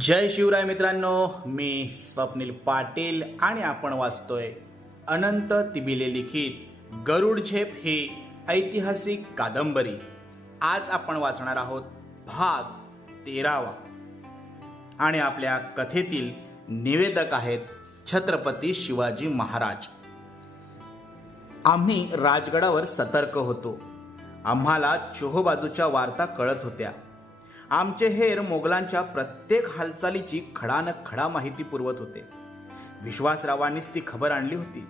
जय शिवराय मित्रांनो मी स्वप्नील पाटील आणि आपण वाचतोय अनंत तिबिले लिखित गरुड झेप ही ऐतिहासिक कादंबरी. आज आपण वाचणार आहोत भाग तेरावा. आणि आपल्या कथेतील निवेदक आहेत छत्रपती शिवाजी महाराज. आम्ही राजगडावर सतर्क होतो. आम्हाला चोहोबाजूच्या वार्ता कळत होत्या. आमचे हेर मोगलांच्या प्रत्येक हालचालीची खडान खडा माहिती पुरवत होते. विश्वासरावांनीच ती खबर आणली होती.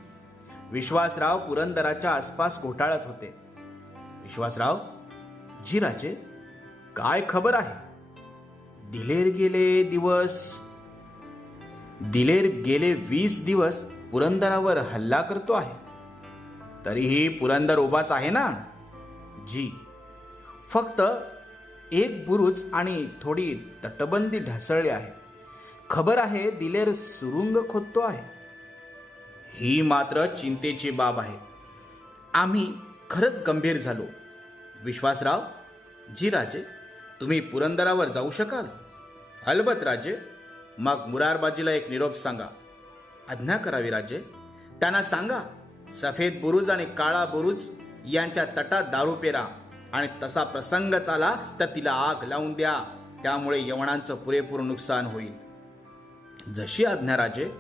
विश्वासराव पुरंदराच्या आसपास घोटाळत होते. विश्वासराव जी राजे काय खबर आहे? दिलेर गेले दिवस दिलेर गेले वीस दिवस पुरंदरावर हल्ला करतो आहे. तरीही पुरंदर उभाच आहे ना? जी. फक्त एक बुरुज आणि थोडी तटबंदी ढासळली आहे. खबर आहे दिलेर सुरुंग खोदतो आहे. ही मात्र चिंतेची बाब आहे. आम्ही खरंच गंभीर झालो. विश्वासराव जी राजे तुम्ही पुरंदरावर जाऊ शकाल? अलबत राजे मग मुरारबाजीला एक निरोप सांगा. आज्ञा करावी राजे. त्यांना सांगा सफेद बुरुज आणि काळा बुरुज यांच्या तटात दारू पेरा. आणि तसा प्रसंग आला तर तिला आग लावून द्या. त्यामुळे यवनांचं पुरेपूर नुकसान होईल. जशी आज्ञा राजे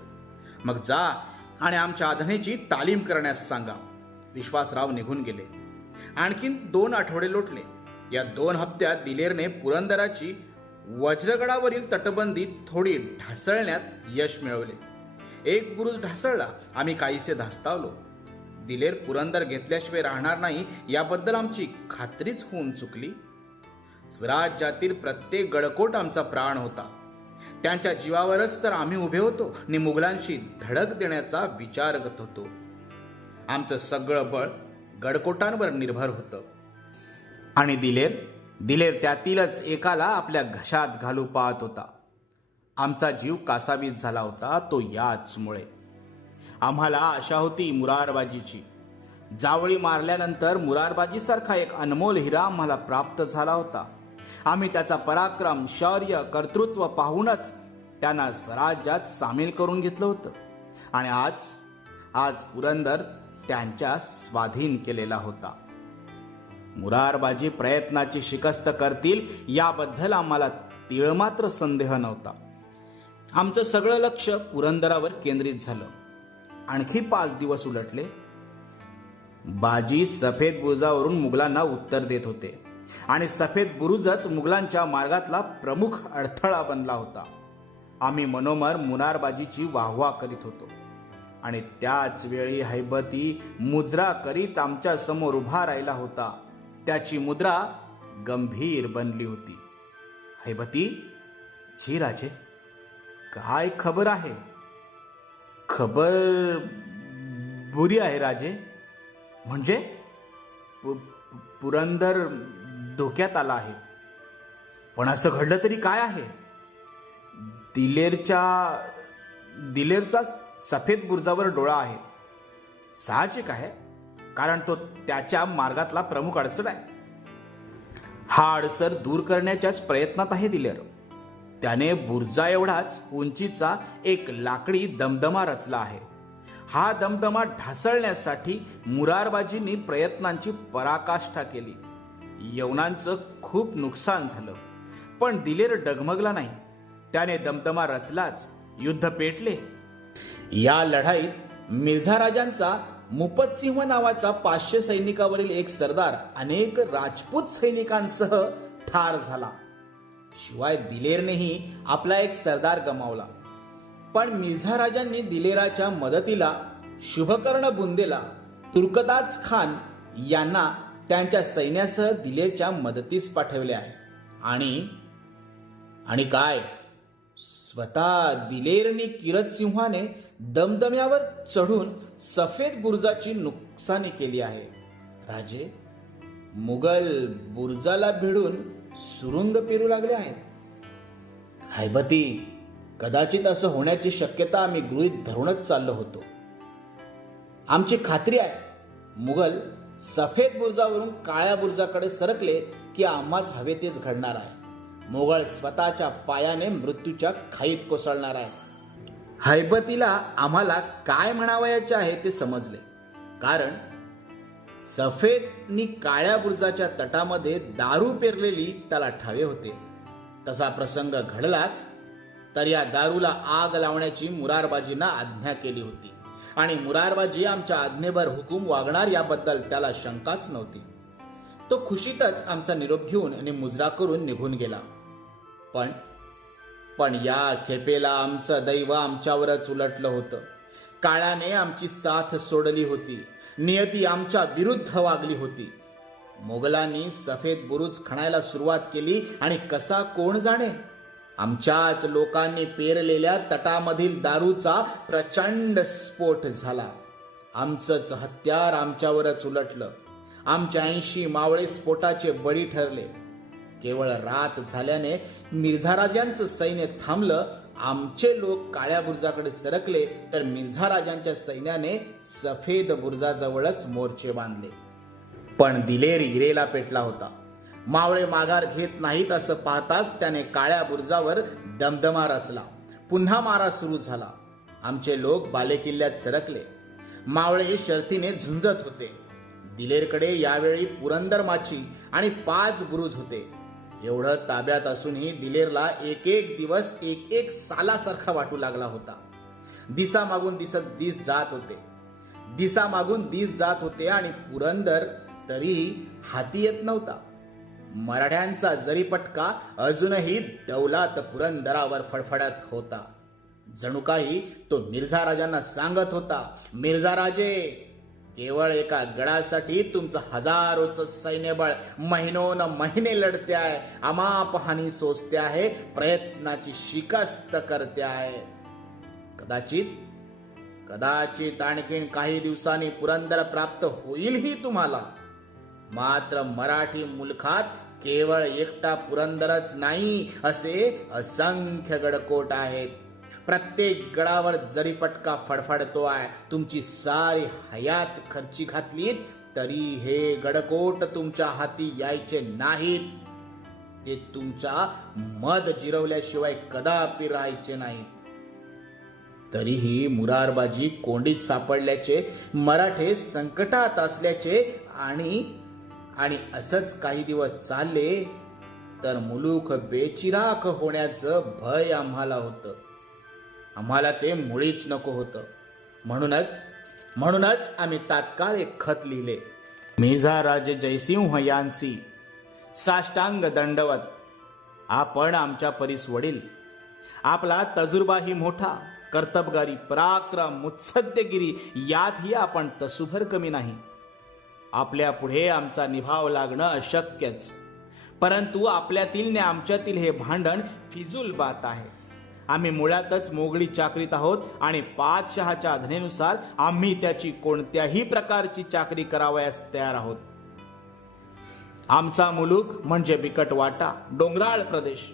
मग जा आणि आमच्या आधनेची तालीम करण्यास सांगा. विश्वासराव निघून गेले. आणखीन दोन आठवडे लोटले. या दोन हप्त्यात दिलेरने पुरंदराची वज्रगडावरील तटबंदी थोडी ढासळण्यात यश मिळवले. एक बुरुज ढासळला. आम्ही काहीसे धास्तावलो. दिलेर पुरंदर घेतल्याशिवाय राहणार नाही याबद्दल आमची खात्रीच होऊन चुकली. स्वराज्यातील प्रत्येक गडकोट आमचा प्राण होता. त्यांच्या जीवावरच तर आम्ही उभे होतो आणि मुघलांशी धडक देण्याचा विचार करत होतो. आमचं सगळं बळ गडकोटांवर निर्भर होतं. आणि दिलेर दिलेर त्यातीलच एकाला आपल्या घशात घालू पाहत होता. आमचा जीव कासावीस झाला होता तो याचमुळे. आम्हाला आशा होती मुरारबाजीची. जावळी मारल्यानंतर मुरारबाजीसारखा एक अनमोल हिरा आम्हाला प्राप्त झाला होता. आम्ही त्याचा पराक्रम शौर्य कर्तृत्व पाहूनच त्यांना स्वराज्यात सामील करून घेतलं होतं. आणि आज आज पुरंदर त्यांच्या स्वाधीन केलेला होता. मुरारबाजी प्रयत्नाची शिकस्त करतील याबद्दल आम्हाला तिळमात्र संदेह नव्हता. आमचं सगळं लक्ष पुरंदरावर केंद्रित झालं. आणखी पाच दिवस उलटले. बाजी सफेद बुरुजावरून मुघलांना उत्तर देत होते आणि सफेद बुरुजच मुघलांच्या मार्गातला प्रमुख अडथळा बनला होता. आम्ही मनोमर मुनारबाजीची वाहवा करीत होतो आणि त्याच वेळी हैबती मुजरा करीत आमच्यासमोर उभा राहिला होता. त्याची मुद्रा गंभीर बनली होती. हैबती जी राजे काय खबर आहे? खबर बुरी आहे राजे. म्हणजे? पु- पुरंदर धोक्यात आला आहे. पण असं घडलं तरी काय आहे? दिलेरच्या दिलेरचा सफेद बुर्जावर डोळा आहे. साहजिक आहे कारण तो त्याच्या मार्गातला प्रमुख अडचण आहे. हा अडसर दूर करण्याच्याच प्रयत्नात आहे दिलेर. त्याने बुर्जा एवढाच उंचीचा एक लाकडी दमदमा रचला आहे. हा दमदमा ढासळण्यासाठी मुरारबाजींनी प्रयत्नांची पराकाष्ठा केली. यवनांचं खूप नुकसान झालं. पण दिलेर डगमगला नाही. त्याने दमदमा रचलाच. युद्ध पेटले. या लढाईत मिर्झा राजांचा मुपतसिंह नावाचा पाचशे सैनिकावरील एक सरदार अनेक राजपूत सैनिकांसह ठार झाला. शिवाय दिलेरनेही आपला एक सरदार गमावला. पण मिर्झा राजांनी दिलेराच्या मदतीला शुभकर्ण बुंदेला तुर्कदाज खान यांना त्यांच्या सैन्यासह दिलेरच्या मदतीस पाठवले आहे. आणि आणि काय? स्वतः दिलेरनी किरत सिंहाने दमदम्यावर चढून सफेद बुर्जाची नुकसानी केली आहे. राजे मुघल बुर्जाला भिडून सुरुंग पेरू लागले आहेत. हैबती कदाचित असं होण्याची शक्यता आम्ही गृहीत धरूनच चाललो होतो. आमची खात्री आहे मुघल सफेद बुर्जावरून काळ्या बुर्जाकडे सरकले की आम्हास हवे तेच घडणार आहे. मोगल स्वतःच्या पायाने मृत्यूच्या खाईत कोसळणार आहे. हैबतीला आम्हाला काय म्हणावयाचे आहे ते समजले. कारण सफेदनी काळ्या बुर्जाच्या तटामध्ये दारू पेरलेली त्याला ठावे होते. तसा प्रसंग घडलाच तर या दारूला आग लावण्याची मुरारबाजींना आज्ञा केली होती. आणि मुरारबाजी आमच्या आज्ञेवर हुकूम वागणार याबद्दल त्याला शंकाच नव्हती. तो खुशीतच आमचा निरोप घेऊन आणि मुजरा करून निघून गेला. पण पण या खेपेला आमचं दैव आमच्यावरच उलटलं होतं. काळाने आमची साथ सोडली होती. नियती आमच्या विरुद्ध वागली होती. मोगलांनी सफेद बुरुज खणायला सुरुवात केली आणि कसा कोण जाणे? आमच्याच लोकांनी पेरलेल्या तटामधील दारूचा प्रचंड स्फोट झाला. आमचंच हत्यार आमच्यावरच उलटलं. आमच्या ऐंशी मावळे स्फोटाचे बळी ठरले. केवळ रात झाल्याने मिर्झा राजांचं सैन्य थांबलं आमचे लोक काळ्या बुर्जाकडे सरकले तर मिर्झा राजांच्या सैन्याने सफेद बुर्जाजवळच मोर्चे बांधले. पण दिलेर इरेला पेटला होता. मावळे माघार घेत नाहीत असं पाहताच त्याने काळ्या बुर्जावर दमदमा रचला. पुन्हा मारा सुरू झाला. आमचे लोक बालेकिल्ल्यात सरकले. मावळे शर्थीने झुंजत होते. दिलेरकडे यावेळी पुरंदर माची आणि पाच बुरुज होते. एवढं ताब्यात असूनही दिलेरला एक एक दिवस एक एक सालासारखा वाटू लागला होता. दिसा मागून दिसत दिस जात होते. दिसा मागून दिस जात होते आणि पुरंदर तरी हाती येत नव्हता. मराठ्यांचा जरीपटका अजूनही दौलात पुरंदरावर फडफडत होता. जणू काही तो मिर्झा राजांना सांगत होता मिर्झा राजे केवळ एका गडासाठी तुमचं हजारोचं सैन्यबळ महिनोन महिने लढते आहे. अमाप हानी सोसते आहे प्रयत्नाची शिकस्त करते आहे. कदाचित कदाचित आणखीन काही दिवसांनी पुरंदर प्राप्त होईलही तुम्हाला. मात्र मराठी मुलखात केवळ एकटा पुरंदरच नाही असे असंख्य गडकोट आहेत. प्रत्येक गडावर जरीपटका फडफडतो आहे तुमची सारी हयात खर्ची घातली तरी हे गडकोट तुमच्या हाती यायचे नाहीत. ते तुमच्या मध जिरवल्याशिवाय कदापि राहायचे नाही. तरीही मुरारबाजी कोंडीत सापडल्याचे मराठे संकटात असल्याचे आणि आणि असंच काही दिवस चालले तर मुलूक बेचिराख होण्याचं भय आम्हाला होतं. आम्हाला ते मुळीच नको होतं. म्हणूनच म्हणूनच आम्ही तात्काळ एक खत लिहिले. मिर्झा राजे जयसिंह यांसी साष्टांग दंडवत आपण आमच्या परीस वडील. आपला तजुर्बाही मोठा कर्तबगारी पराक्रम मुत्सद्यगिरी यातही आपण तसुभर कमी नाही. आपल्या पुढे आमचा निभाव लागणं अशक्यच. परंतु आपल्यातील ने आमच्यातील हे भांडण फिजूल बात आहे. आम्ही मुळातच मोगली चाकरीत आहोत आणि पादशहाच्या आज्ञेनुसार आम्ही त्याची कोणत्याही प्रकारची चाकरी करावयास तयार आहोत. आमचा मुलूक म्हणजे बिकट वाटा डोंगराळ प्रदेश.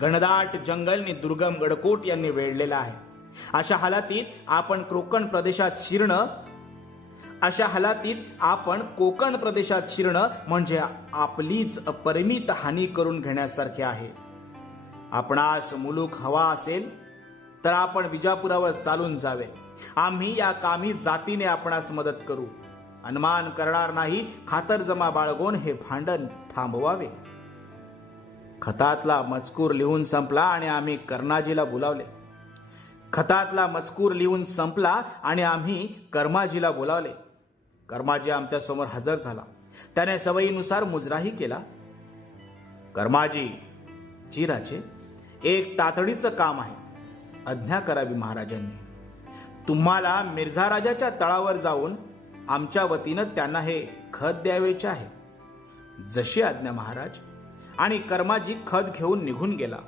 घनदाट जंगलनी दुर्गम गडकोट यांनी वेढलेला आहे. अशा हालातीत आपण कोकण प्रदेशात शिरणं अशा हालातीत आपण कोकण प्रदेशात शिरणं म्हणजे आपलीच अपरिमित हानी करून घेण्यासारखे आहे. आपणास मुलूक हवा असेल तर आपण विजापुरावर चालून जावे. आम्ही या कामी जातीने आपणास मदत करू. अनुमान करणार नाही खातरजमा बाळगून हे भांडण थांबवावे. खतातला मजकूर लिहून संपला आणि आम्ही कर्णाजीला बोलावले. खतातला मजकूर लिहून संपला आणि आम्ही कर्माजीला बोलावले. कर्माजी आमच्यासमोर हजर झाला. त्याने सवयीनुसार मुजराही केला. कर्माजी जी राजे एक तातडीचं काम आहे. आज्ञा करावी महाराजांनी. तुम्हाला मिर्झा राजाच्या तळावर जाऊन आमच्या वतीनं त्यांना हे खत द्यावेचे आहे. जशी आज्ञा महाराज आणि कर्माजी खत घेऊन निघून गेला.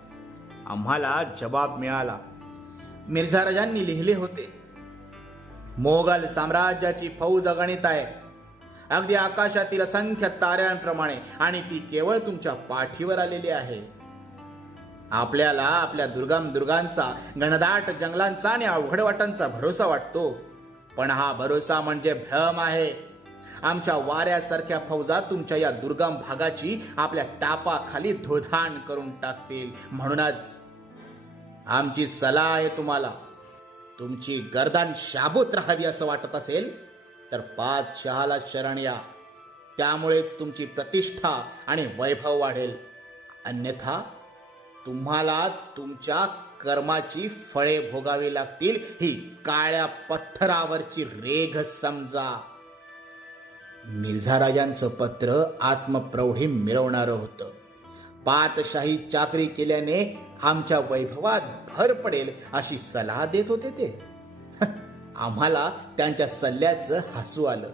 आम्हाला जबाब मिळाला. मिर्झा राजांनी लिहिले होते मोगल साम्राज्याची फौज अगणित आहे. अगदी आकाशातील असंख्य ताऱ्यांप्रमाणे आणि ती केवळ तुमच्या पाठीवर आलेली आहे. आपल्याला आपल्या दुर्गम दुर्गांचा घनदाट जंगलांचा आणि अवघड वाटांचा भरोसा वाटतो. पण हा भरोसा म्हणजे भ्रम आहे. आमच्या वाऱ्यासारख्या फौजा तुमच्या या दुर्गम भागाची आपल्या टापाखाली धुळधाण करून टाकतील. म्हणूनच आमची सलाह आहे तुम्हाला. तुमची गर्दन शाबूत राहावी असं वाटत असेल तर पाच शहाला शरण या. त्यामुळेच तुमची प्रतिष्ठा आणि वैभव वाढेल. अन्यथा तुम्हाला तुमच्या कर्माची फळे भोगावी लागतील. ही काळ्या पत्थरावरची रेघ समजा. मिर्झा राजांचं पत्र आत्मप्रौढी मिरवणारं होतं. पातशाही चाकरी केल्याने आमच्या वैभवात भर पडेल अशी सलाह देत होते ते. आम्हाला त्यांच्या सल्ल्याचं हसू आलं.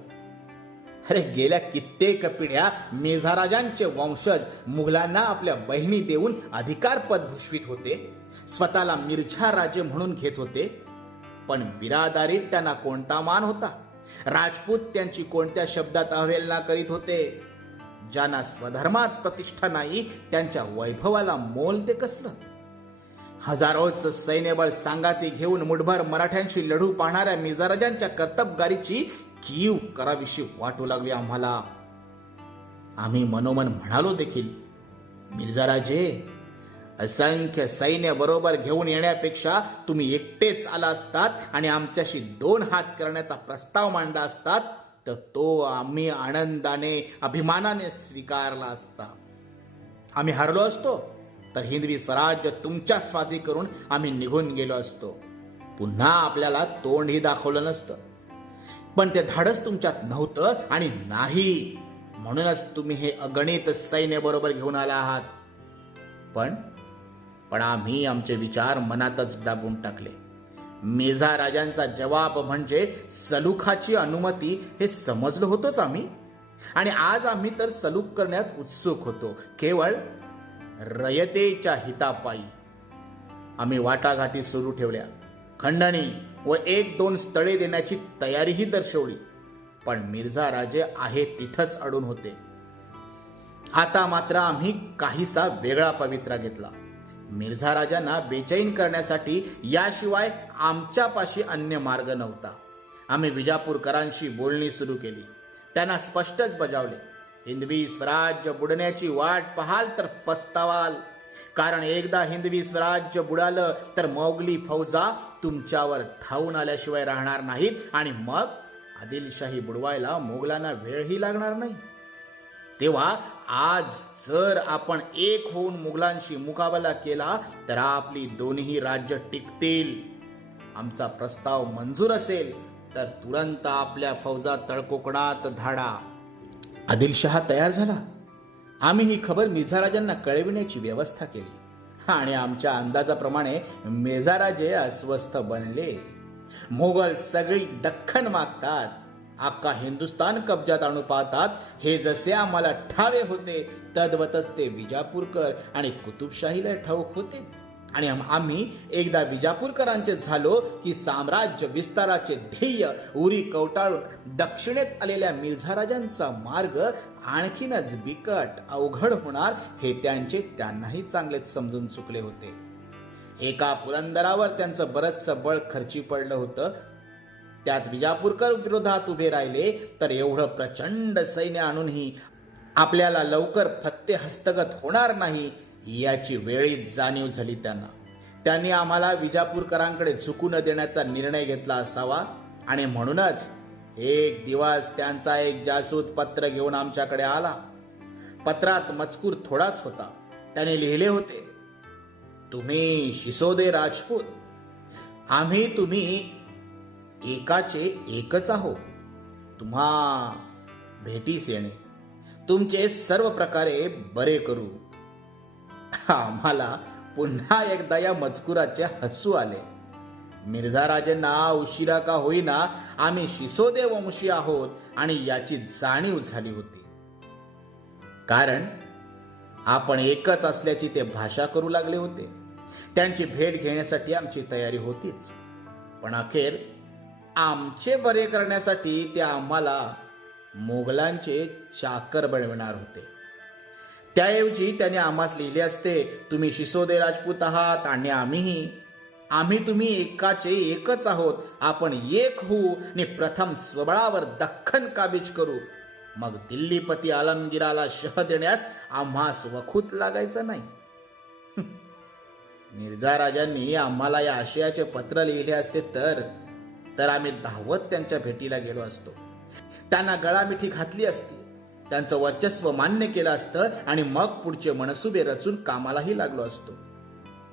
अरे गेल्या कित्येक पिढ्या मेझाराजांचे वंशज मुघलांना आपल्या बहिणी देऊन अधिकार पद भूषवित होते. स्वतःला मिर्झा राजे म्हणून घेत होते. पण बिरादारीत त्यांना कोणता मान होता? राजपूत त्यांची कोणत्या शब्दात अवहेलना करीत होते? ज्यांना स्वधर्मात प्रतिष्ठा नाही त्यांच्या वैभवाला मोल ते कसलं? हजारोच सैन्यबळ सांगाती घेऊन मुठभर मराठ्यांशी लढू पाहणाऱ्या मिर्झाराजांच्या कर्तबगारीची कीव कराविषयी वाटू लागली आम्हाला. आम्ही मनोमन म्हणालो देखील मिर्जाराजे असंख्य सैन्य बरोबर घेऊन येण्यापेक्षा तुम्ही एकटेच आला असतात आणि आमच्याशी दोन हात करण्याचा प्रस्ताव मांडला असतात तर तो आम्ही आनंदाने अभिमानाने स्वीकारला असता. आम्ही हरलो असतो तर हिंदवी स्वराज्य तुमच्या स्वाधी करून आम्ही निघून गेलो असतो. पुन्हा आपल्याला तोंडही दाखवलं नसतं. पण ते धाडस तुमच्यात नव्हतं आणि नाही. म्हणूनच तुम्ही हे अगणित सैन्य बरोबर घेऊन आला आहात. पण पण आम्ही आमचे विचार मनातच दाबून टाकले. मेझा राजांचा जवाब म्हणजे सलुखाची अनुमती हे समजलं होतंच आम्ही. आणि आज आम्ही तर सलूक करण्यात उत्सुक होतो. केवळ रयतेच्या हितापायी. आम्ही वाटाघाटी सुरू ठेवल्या. खंडणी व एक दोन स्थळे देण्याची तयारीही दर्शवली. पण मिर्झा राजे आहे तिथंच अडून होते. आता मात्र आम्ही काहीसा वेगळा पवित्रा घेतला. मिर्झा राजांना बेचैन करण्यासाठी याशिवाय आमच्यापाशी अन्य मार्ग नव्हता. आम्ही विजापूरकरांशी बोलणी सुरू केली. त्यांना स्पष्टच बजावले. हिंदवी स्वराज्य बुडण्याची वाट पाहाल तर पस्तावाल. कारण एकदा हिंदवी स्वराज्य बुडालं तर मोगली फौजा तुमच्यावर धावून आल्याशिवाय राहणार नाहीत आणि मग आदिलशाही बुडवायला मोगलांना वेळही लागणार नाही. तेव्हा आज जर आपण एक होऊन मुघलांशी मुकाबला केला तर आपली दोन्ही राज्य टिकतील. आमचा प्रस्ताव मंजूर असेल तर तुरंत आपल्या फौजा तळकोकणात धाडा. आदिलशहा तयार झाला. आम्ही ही खबर मिर्झाराजांना कळविण्याची व्यवस्था केली. आणि आमच्या अंदाजाप्रमाणे मेजाराजे अस्वस्थ बनले. मोगल सगळी दख्खन मागतात. अख्खा हिंदुस्तान कब्जात आणू पाहतात. हे जसे आम्हाला ठावे होते तद्वतच ते विजापूरकर आणि कुतुबशाहीला ठाऊक होते. आणि आम्ही एकदा विजापूरकरांचे झालो की साम्राज्य विस्ताराचे ध्येय उरी कवटाळून दक्षिणेत आलेल्या मिर्झाराजांचा मार्ग आणखीनच बिकट अवघड होणार हे त्यांचे त्यांनाही चांगलेच समजून चुकले होते. एका पुरंदरावर त्यांचं बरंचसं बळ खर्ची पडलं होतं. त्यात विजापूरकर विरोधात उभे राहिले तर एवढं प्रचंड सैन्य आणूनही आपल्याला लवकर फत्ते हस्तगत होणार नाही याची वेळीच जाणीव झाली त्यांना. त्यांनी आम्हाला विजापूरकरांकडे झुकू न देण्याचा निर्णय घेतला असावा आणि म्हणूनच एक दिवस त्यांचा एक जासूद पत्र घेऊन आमच्याकडे आला. पत्रात मजकूर थोडाच होता. त्याने लिहिले होते तुम्ही शिसोदे राजपूत. आम्ही तुम्ही एकाचे एकच आहो तुम्हा भेटीस येणे. तुमचे सर्व प्रकारे बरे करू. आम्हाला पुन्हा एकदा या मजकुराचे हसू आले. मिर्झा राजेंना उशिरा का होईना आम्ही शिसोदे वंशी आहोत आणि याची जाणीव झाली होती. कारण आपण एकच असल्याची ते भाषा करू लागले होते. त्यांची भेट घेण्यासाठी आमची तयारी होतीच. पण अखेर आमचे बरे करण्यासाठी ते आम्हाला मोगलांचे चाकर बनविणार होते. त्याऐवजी त्याने आम्हास लिहिले असते तुम्ही शिसोदे राजपूत आहात आणि आम्हीही. आम्ही तुम्ही एकाचे एकच आहोत. आपण एक होऊ आणि प्रथम स्वबळावर दख्खन काबीज करू. मग दिल्लीपती आलमगिराला शह देण्यास आम्हास वखूत लागायचं नाही. मिर्झा राजांनी आम्हाला या आशयाचे पत्र लिहिले असते तर तर आम्ही धावत त्यांच्या भेटीला गेलो असतो. त्यांना गळामिठी घातली असती. त्यांचं वर्चस्व मान्य केलं असतं आणि मग पुढचे मनसुबे रचून कामालाही लागलो असतो.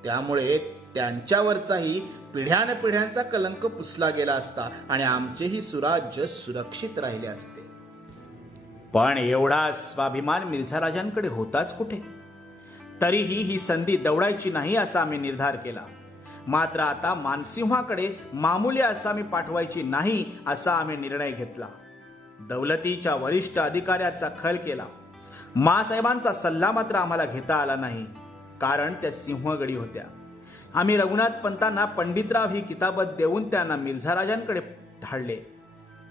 त्यामुळे त्यांच्यावरचाही पिढ्यान पिढ्यांचा कलंक पुसला गेला असता आणि आमचेही सुराज्य सुरक्षित राहिले असते. पण एवढा स्वाभिमान मिर्झा राजांकडे होताच कुठे? तरीही ही संधी दवडायची नाही असा आम्ही निर्धार केला. मात्र आता मानसिंहाकडे मामुली आसामी पाठवायची नाही असा आम्ही निर्णय घेतला. दौलतीच्या वरिष्ठ अधिकाऱ्याचा खल केला. मासाहेबांचा सल्ला मात्र आम्हाला घेता आला नाही. कारण त्या सिंहगडी होत्या. आम्ही रघुनाथ पंतांना पंडितराव ही किताबत देऊन त्यांना मिर्झा राजांकडे धाडले.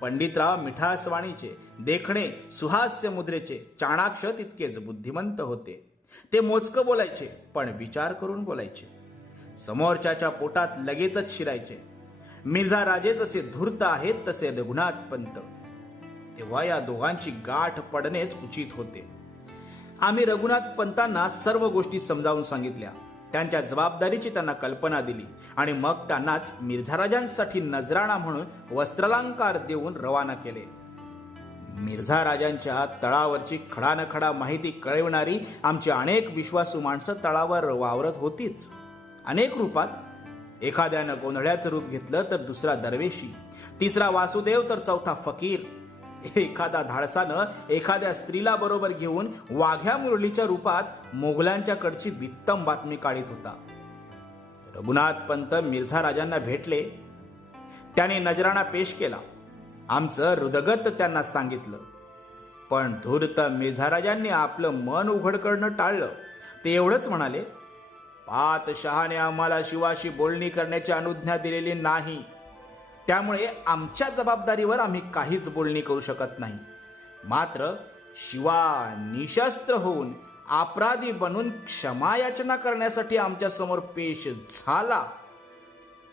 पंडितराव मिठासवाणीचे देखणे सुहास्य मुद्रेचे चाणाक्ष तितकेच बुद्धिमंत होते. ते मोजकं बोलायचे पण विचार करून बोलायचे. समोरच्याच्या पोटात लगेचच शिरायचे. मिर्झा राजे जसे धूर्त आहेत तसे रघुनाथ पंत. तेव्हा या दोघांची गाठ पडणेच उचित होते. आम्ही रघुनाथ पंतांना सर्व गोष्टी समजावून सांगितल्या. त्यांच्या जबाबदारीची त्यांना कल्पना दिली आणि मग त्यांनाच मिर्झा राजांसाठी नजराणा म्हणून वस्त्रालंकार देऊन रवाना केले. मिर्झा राजांच्या तळावरची खडा माहिती कळविणारी आमची अनेक विश्वासू माणसं तळावर वावरत होतीच. अनेक रूपात एखाद्यानं गोंधळ्याचं रूप घेतलं तर दुसरा दरवेशी तिसरा वासुदेव तर चौथा फकीर एखादा धाडसानं एखाद्या स्त्रीला बरोबर घेऊन वाघ्या मुरलीच्या रूपात मोगलांच्याकडची वित्तम बातमी काढीत होता. रघुनाथ पंत मिर्झा राजांना भेटले. त्याने नजराणा पेश केला. आमचं हृदगत त्यांना सांगितलं. पण धूर्त मिर्झाराजांनी आपलं मन उघड करणं टाळलं. ते एवढंच म्हणाले पातशहाने आम्हाला शिवाशी बोलणी करण्याची अनुज्ञा दिलेली नाही. त्यामुळे आमच्या जबाबदारीवर आम्ही काहीच बोलणी करू शकत नाही. मात्र शिवा निशस्त्र होऊन अपराधी बनून क्षमायाचना करण्यासाठी आमच्यासमोर पेश झाला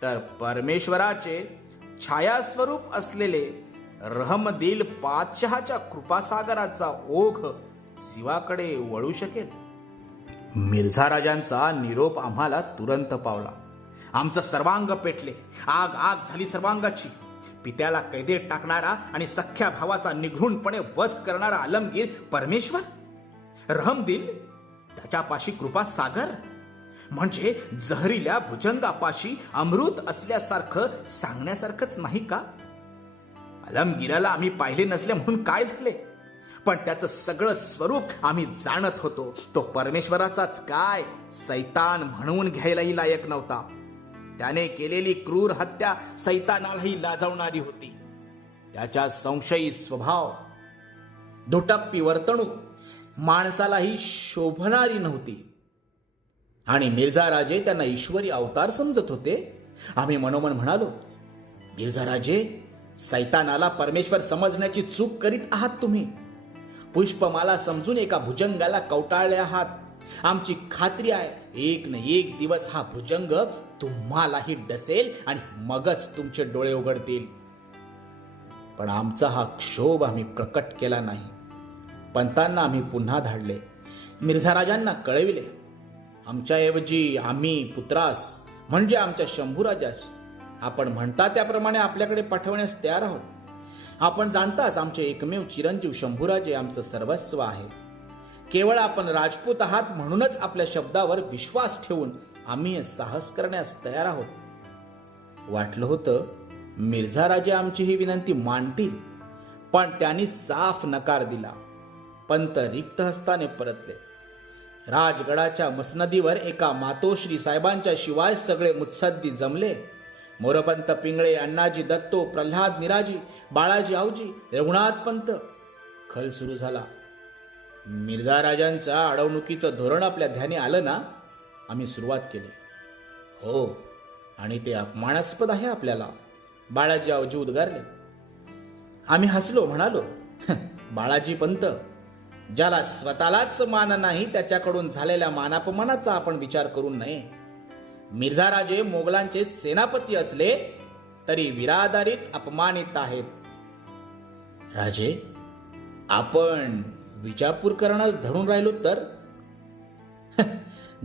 तर परमेश्वराचे छायास्वरूप असलेले रहमदिल पातशहाच्या कृपासागराचा ओघ शिवाकडे वळू शकेल. मिर्झा राजांचा निरोप आम्हाला तुरंत पावला. आमचं सर्वांग पेटले. आग आग झाली सर्वांगाची. पित्याला कैदेत टाकणारा आणि सख्या भावाचा निघृणपणे वध करणारा आलमगीर परमेश्वर? रहमदिल त्याच्यापाशी कृपा सागर? म्हणजे जहरील्या भुजंगापाशी अमृत असल्यासारखं सांगण्यासारखंच नाही का? अलमगिराला आम्ही पाहिले नसले म्हणून काय झाले? पण त्याचं सगळं स्वरूप आम्ही जाणत होतो. तो परमेश्वराचाच काय? सैतान म्हणून घ्यायलाही लायक नव्हता. त्याने केलेली क्रूर हत्या सैतानालाही लाजवणारी होती. त्याच्या संशयी स्वभाव दुटप्पी वर्तणूक माणसालाही शोभणारी नव्हती. आणि मिर्झा राजे त्यांना ईश्वरी अवतार समजत होते. आम्ही मनोमन म्हणालो मिर्झा राजे सैतानाला परमेश्वर समजण्याची चूक करीत आहात तुम्ही. पुष्पमाला समजून एका भुजंगाला कवटाळले आहात. आमची खात्री आहे एक न एक दिवस हा भुजंग तुम्हालाही डसेल आणि मगच तुमचे डोळे उघडतील. पण आमचा हा क्षोभ आम्ही प्रकट केला नाही. पंतांना आम्ही पुन्हा धाडले. मिर्झा राजांना कळविले. आमच्याऐवजी आम्ही पुत्रास म्हणजे आमच्या शंभूराजास आपण म्हणता त्याप्रमाणे आपल्याकडे पाठवण्यास तयार आहोत. आपण जाणताच आमचे एकमेव चिरंजीव शंभूराजे आमचं सर्वस्व आहे. केवळ आपण राजपूत आहात म्हणूनच आपल्या शब्दावर विश्वास ठेवून आम्ही साहस करण्यास तयार आहोत. वाटलं होतं मिर्झा राजे आमची ही विनंती मांडतील पण त्यांनी साफ नकार दिला. पंत रिक्त हस्ताने परतले. राजगडाच्या मसनदीवर एका मातोश्री साहेबांच्या शिवाय सगळे मुत्सद्दी जमले. मोरपंत पिंगळे अण्णाजी दत्तो प्रल्हाद निराजी बाळाजी आऊजी रघुनाथ पंत. खल सुरू झाला. मिर्झा राजांचा अडवणुकीचं धोरण आपल्या ध्यानी आलं ना आम्ही सुरुवात केली. हो आणि ते अपमानास्पद आहे आपल्याला. बाळाजी आवजी उद्गारले. आम्ही हसलो म्हणालो बाळाजी पंत ज्याला स्वतःलाच मान नाही त्याच्याकडून झालेल्या मानापमानाचा आपण विचार करू नये. मिर्झा राजे मोगलांचे सेनापती असले तरी विराधारित अपमानित आहेत. राजे आपण विजापूरकरांना धरून राहिलो तर?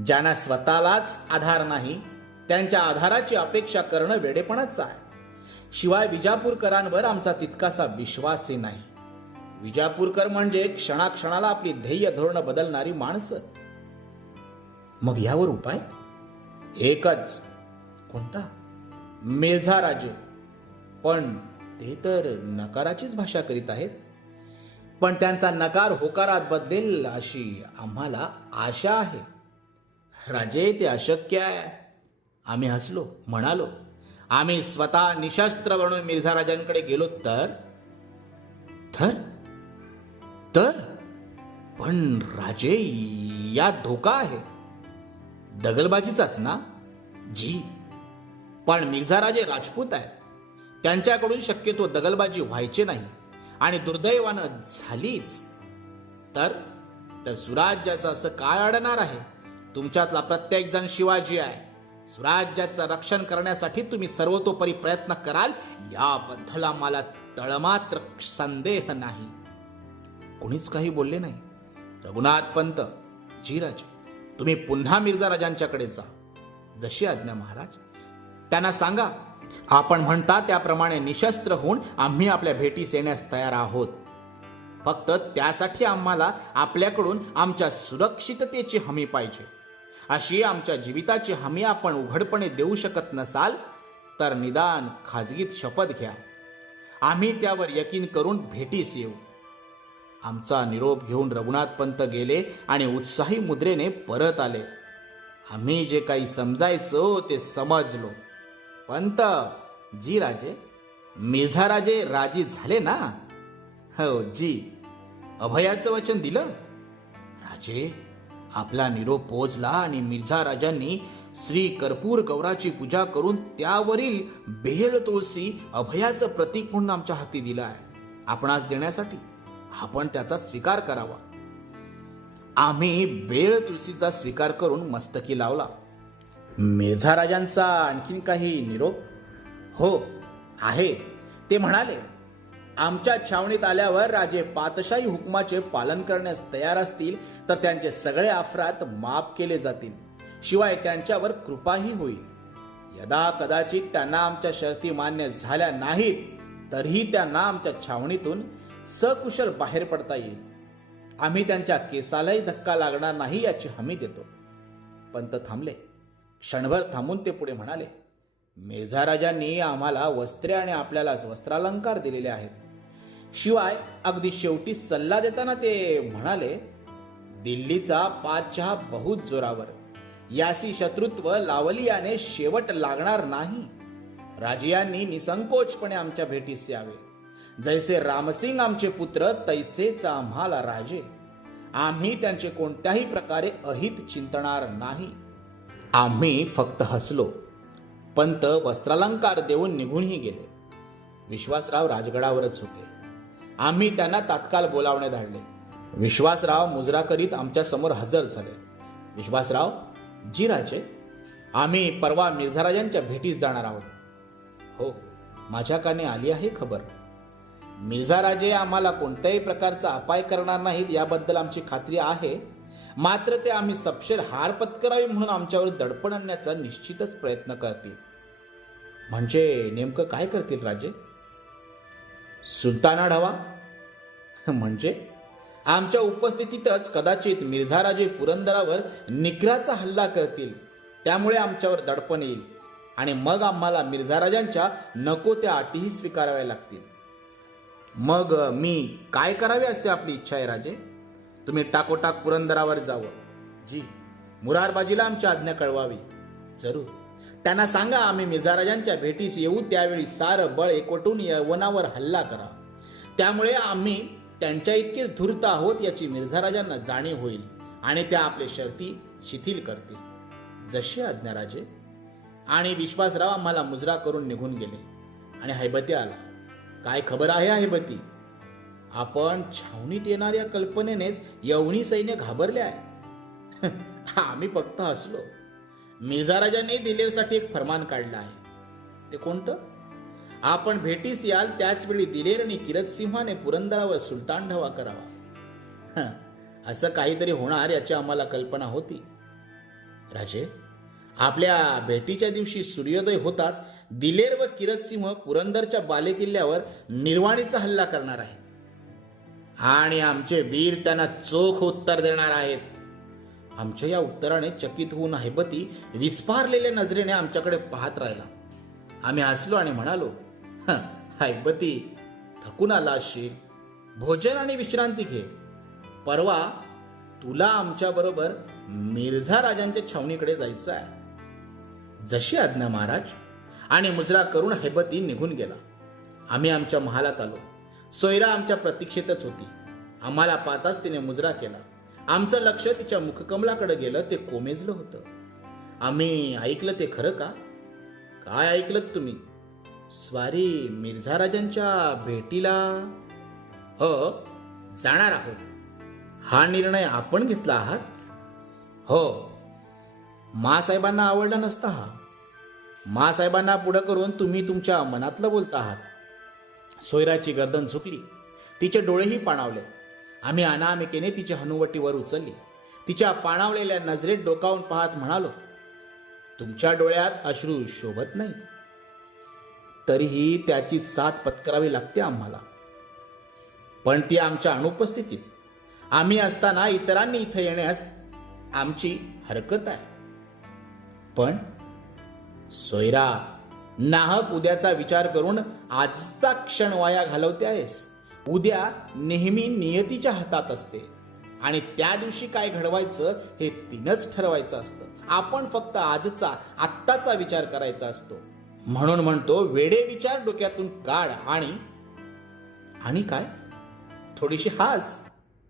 ज्यांना स्वतःलाच आधार नाही त्यांच्या आधाराची अपेक्षा करणं वेडेपणच आहे. शिवाय विजापूरकरांवर आमचा तितकासा विश्वासही नाही. विजापूरकर म्हणजे क्षणाक्षणाला आपली ध्येय धोरण बदलणारी माणसं. मग यावर उपाय? एकच. कोणता? मेझा राजे पण ते तर नकाराचीच भाषा करीत आहेत. पण त्यांचा नकार होकारात बदलेल अशी आम्हाला आशा आहे. राजे ते अशक्य आहे. आम्ही हसलो म्हणालो आम्ही स्वतः निशस्त्र बनून मिर्झा राजांकडे गेलो तर? तर? तर? पण राजे या धोका आहे. दगलबाजीचाच ना? जी. पण मिर्झा राजे राजपूत आहेत. त्यांच्याकडून शक्यतो दगलबाजी व्हायचे नाही. आणि दुर्दैवानं झालीच. तर तर सुराज्याचं असं काय अडणार आहे? तुमच्यातला प्रत्येक जण शिवाजी आहे. सुराज्याचं रक्षण करण्यासाठी तुम्ही सर्वतोपरी प्रयत्न कराल याबद्दल आम्हाला तळमात्र संदेह नाही. कोणीच काही बोलले नाही. रघुनाथ पंत जी तुम्ही पुन्हा मिर्झा राजांच्याकडे जा. जशी आज्ञा महाराज त्यांना सांगा आपण म्हणता त्याप्रमाणे निशस्त्र होऊन आम्ही आपल्या भेटीस येण्यास तयार आहोत. फक्त त्यासाठी आम्हाला आपल्याकडून आमच्या सुरक्षिततेची हमी पाहिजे. अशी आमच्या जीविताची हमी आपण उघडपणे देऊ शकत नसाल तर निदान खाजगीत शपथ घ्या. आम्ही त्यावर यकीन करून भेटीस येऊ. आमचा निरोप घेऊन रघुनाथ पंत गेले आणि उत्साही मुद्रेने परत आले. आम्ही जे काही समजायचो ते समजलो. पंत जी राजे मिर्झा राजे राजी झाले ना? हो जी. अभयाचं वचन दिलं? राजे आपला निरोप पोहोचला आणि मिर्झा राजांनी श्री कर्पूर गौराची पूजा करून त्यावरील बेल तुळसी अभयाचं प्रतीक म्हणून आमच्या हाती दिलं आहे. आपणास देण्यासाठी आपण त्याचा स्वीकार करावा. आम्ही बेळ तुळशीचा स्वीकार करून मस्तकी लावला. मिर्झा राजांचा आणखीन काही निरोप? हो आहे. ते म्हणाले आमच्या छावणीत आल्यावर राजे पातशाही हुकमाचे पालन करण्यास तयार असतील तर त्यांचे सगळे अफरात माफ केले जातील. शिवाय त्यांच्यावर कृपाही होईल. यदा कदाचित त्यांना आमच्या शर्ती मान्य झाल्या नाहीत तरीही त्यांना आमच्या छावणीतून सकुशल बाहेर पडता येईल. आम्ही त्यांच्या केसालाही धक्का लागणार नाही याची हमी देतो. पंत थांबले. क्षणभर थांबून ते पुढे म्हणाले मिर्झा राजांनी आम्हाला वस्त्रे आणि आपल्याला वस्त्रालंकार दिलेले आहेत. शिवाय अगदी शेवटी सल्ला देताना ते म्हणाले दिल्लीचा पाचशहा बहुत जोरावर. यासी शत्रुत्व लावलियाने शेवट लागणार नाही. राजियांनी निसंकोचपणे आमच्या भेटीस यावे. जैसे रामसिंग आमचे पुत्र तैसेच आम्हाला राजे. आम्ही त्यांचे कोणत्याही प्रकारे अहित चिंतणार नाही. आम्ही फक्त हसलो. पंत वस्त्रालंकार देऊन निघूनही गेले. विश्वासराव राजगडावरच होते. आम्ही त्यांना तात्काळ बोलावणे धाडले. विश्वासराव मुजरा करीत आमच्यासमोर हजर झाले. विश्वासराव जी राजे आम्ही परवा मिर्झाराजांच्या भेटीस जाणार आहोत. हो माझ्या काने आली आहे खबर. मिर्झा राजे आम्हाला कोणत्याही प्रकारचा अपाय करणार नाहीत याबद्दल आमची खात्री आहे. मात्र ते आम्ही सपशेल हार पत्करावी म्हणून आमच्यावर दडपण आणण्याचा निश्चितच प्रयत्न करतील. म्हणजे नेमकं काय करतील राजे? सुलताना ढवा? म्हणजे? आमच्या उपस्थितीतच कदाचित मिर्झाराजे पुरंदरावर निकराचा हल्ला करतील. त्यामुळे आमच्यावर दडपण येईल. आणि मग आम्हाला मिर्झाराजांच्या नको त्या अटीही स्वीकाराव्या लागतील. मग मी काय करावे असे आपली इच्छा आहे राजे? तुम्ही टाकोटाक पुरंदरावर जावं. जी मुरारबाजीला आमची आज्ञा कळवावी. जरूर. त्यांना सांगा आम्ही मिर्झाराजांच्या भेटीस येऊ त्यावेळी सारं बळ एकवटून यवनावर हल्ला करा. त्यामुळे आम्ही त्यांच्या इतकेच धूर्त आहोत याची मिर्झाराजांना जाणीव होईल आणि त्या आपले शर्ती शिथिल करतील. जशी आज्ञा राजे. आणि विश्वासराव आम्हाला मुजरा करून निघून गेले. आणि हैबती आला. काय खबर आहे हैबती? आपण छावणीत येणाऱ्या कल्पनेनेच यवनी सैन्य घाबरले आहे. आम्ही फक्त हसलो. मिर्झा राजाने दिलेरसाठी एक फरमान काढलं आहे. ते कोणतं? आपण भेटीस याल त्याचवेळी दिलेर आणि किरत सिंहाने पुरंदरावर सुलतान ढवा करावा. हं, असं काहीतरी होणार याची आम्हाला कल्पना होती. राजे आपल्या भेटीच्या दिवशी सूर्योदय होताच दिलेर व किरतसिंह पुरंदरच्या बालेकिल्ल्यावर निर्वाणीचा हल्ला करणार आहेत. आणि आमचे वीर त्यांना चोख उत्तर देणार आहेत. आमच्या या उत्तराने चकित होऊन हैबती विस्फारलेल्या नजरेने आमच्याकडे पाहत राहिला. आम्ही हसलो आणि म्हणालो हैबती थकून आला असशील. भोजन आणि विश्रांती घे. परवा तुला आमच्याबरोबर मिर्झा राजांच्या छावणीकडे जायचं आहे. जशी आज्ञा महाराज आणि मुजरा करून हैबती निघून गेला. आम्ही आमच्या महालात आलो. सोयरा आमच्या प्रतीक्षेतच होती. आम्हाला पाहताच तिने मुजरा केला. आमचं लक्ष तिच्या मुखकमलाकडे गेलं ते कोमेजलं होतं. आम्ही ऐकलं ते खरं का? काय ऐकलं तुम्ही? स्वारी मिर्झा राजांच्या भेटीला? हो जाणार आहोत. हा निर्णय आपण घेतला आहात? हो. मासाहेबांना आवडला नसता हा. मासाहेबांना पुढं करून तुम्ही तुमच्या मनातलं बोलता आहात. सोयराची गर्दन झुकली. तिचे डोळेही पाणावले. आम्ही अनामिकेने तिच्या हनुवटीवर उचलली. तिच्या पाणावलेल्या नजरेत डोकावून पाहत म्हणालो तुमच्या डोळ्यात अश्रू शोभत नाही. तरीही त्याची साथ पत्करावी लागते आम्हाला. पण ती आमच्या अनुपस्थितीत. आम्ही असताना इतरांनी इथं येण्यास आमची हरकत आहे. पण सोयरा नाहक उद्याचा विचार करून आजचा क्षण वाया घालवते आहेस उद्या नेहमी नियतीच्या हातात असते. आणि त्या दिवशी काय घडवायचं हे तिनंच ठरवायचं असतं. आपण फक्त आजचा आत्ताचा विचार करायचा असतो. म्हणून म्हणतो वेडे विचार डोक्यातून काढ आणि आणि काय? थोडीशी हास.